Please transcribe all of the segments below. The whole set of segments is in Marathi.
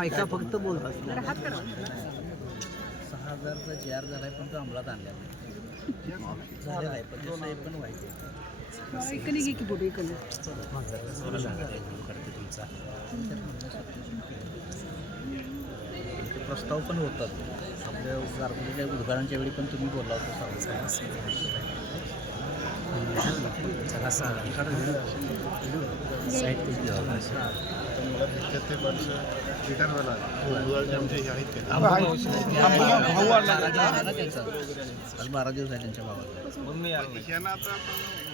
ऐका फक्त बोलतात सहा हजारचा जी आर झालाय पण तो अंमलात आणला झालेला आहे पण तो साहेब पण व्हायचे प्रस्ताव पण होतात. गारगुटीच्या उद्घाटनाच्या वेळी पण तुम्ही बोलला होता आज बारा दिवस आहे त्यांच्या आपण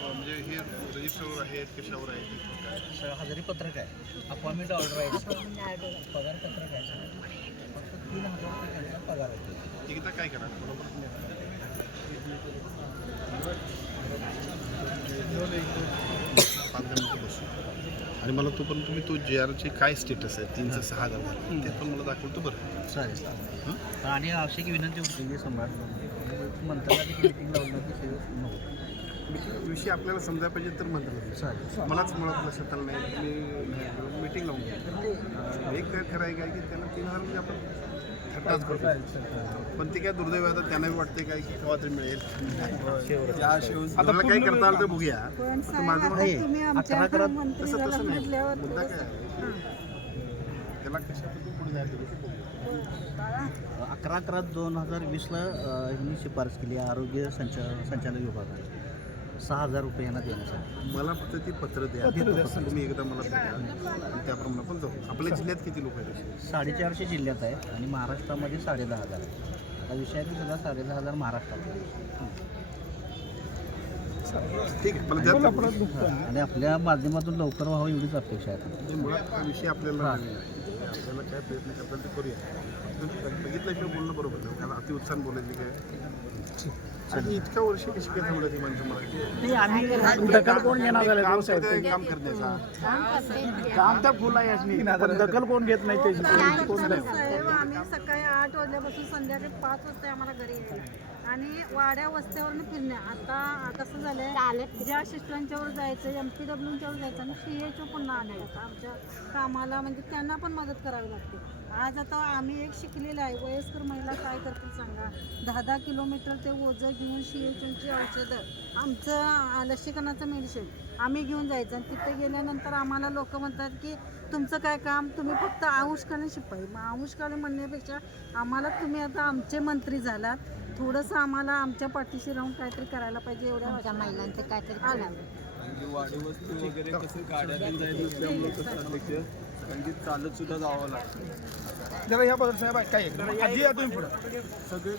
म्हणजे हे रजिस्टरवर आहेत कशावर आहेत हजारी पत्रक आहे. अपॉइंटमेंट ऑर्डर आहे. पगार पत्रक आहे. तीन हजार रुपये त्यांचा पगार एकदा काय करा आणि मला तोपर्यंत तुम्ही तो जे आरचे काय स्टेटस आहे? तीनशे सहा हजार ते पण मला दाखवतो बरं. चालेल. आणि आवश्यक विनंती होती की सम्राट मंत्रालयाची मीटिंग लावली की. विषय आपल्याला समजायला पाहिजे तर म्हणतात मलाच मुळात लक्षात आलं नाही. मी मीटिंग लावून घ्या एक काय खरं आहे काय की त्यांना तीन हजार म्हणजे आपण थट्टाच करतो पण ते काय दुर्दैव आता त्यांनाही वाटते काय की केव्हा तरी मिळेल. आपल्याला काय करता आलं तर बघूया. आता माझं म्हणणं आता तसं तसं नाही. मुद्दा काय? त्याला कशा पद्धतीने पुढे जायचं अकरा अकरा दोन हजार वीसला यांनी शिफारस केली आरोग्य संचा संचालक विभागाने. सहा हजार रुपये यांना देण्यासाठी. मला फक्त ती पत्र द्या. तुम्ही एकदा मला भेटा. आणि त्याप्रमाणे आपण जाऊ. आपल्या जिल्ह्यात किती लोक आहेत असे? साडेचारशे जिल्ह्यात आहे आणि महाराष्ट्रामध्ये साडे दहा हजार आहे आता विषय आहे की सुद्धा साडे दहा हजार महाराष्ट्रात आहे. ठीक आहे मला द्या आणि आपल्या माध्यमातून लवकर व्हावं एवढीच अपेक्षा आहे. म्हणजे मुळात हा विषय आपल्याला नवीन आहे. आपल्याला काय प्रयत्न करता ते करूया. बघितल्याशिवाय बोलणं बरोबर नाही. कारण अतिउत्साह बोलायची काय? आणि इतक्या वर्ष कशी काय थांबलं ती माणसं मला दखल कोण घेणार झालं काम करते काम करण्याचा. काम तर फुल आहे पण दखल कोण घेत नाही त्याची साहेब आम्ही सकाळी आठ वाजल्यापासून संध्याकाळी पाच वाजता आम्हाला घरी यायला आणि वाड्या वस्त्यावरनं फिरणे. आता कसं झालं ज्या शिस्टांच्यावर जायचं एम पी डब्ल्यूच्यावर जायचं आणि सी एच ओ पुन्हा आणायचं. आमच्या कामाला म्हणजे त्यांना पण मदत करावी लागते. आज आता आम्ही एक शिकलेलं आहे. वयस्कर महिला काय करतील सांगा. दहा दहा किलोमीटर ते ओझं घेऊन सी एच ओची औषधं. आमचं लसीकरणाचं मेडिसिन. आम्ही घेऊन जायचं आणि तिथे गेल्यानंतर आम्हाला लोक म्हणतात की तुमचं काय काम? तुम्ही फक्त आऊशकालीन शिपाई मग आऊशकालीन म्हणण्यापेक्षा आम्हाला तुम्ही आता आमचे मंत्री झालात. थोडंसं आम्हाला आमच्या पाठीशी राहून काहीतरी करायला पाहिजे एवढ्या महिलांचे काहीतरी वगैरे कसं गाड्यातून जायचं नसल्यामुळे कसं अध्यक्ष कारण की चालत सुद्धा जावं लागतं. जरा ह्या बद्दल साहेब काय आजी या तुम्ही पुढे. सगळे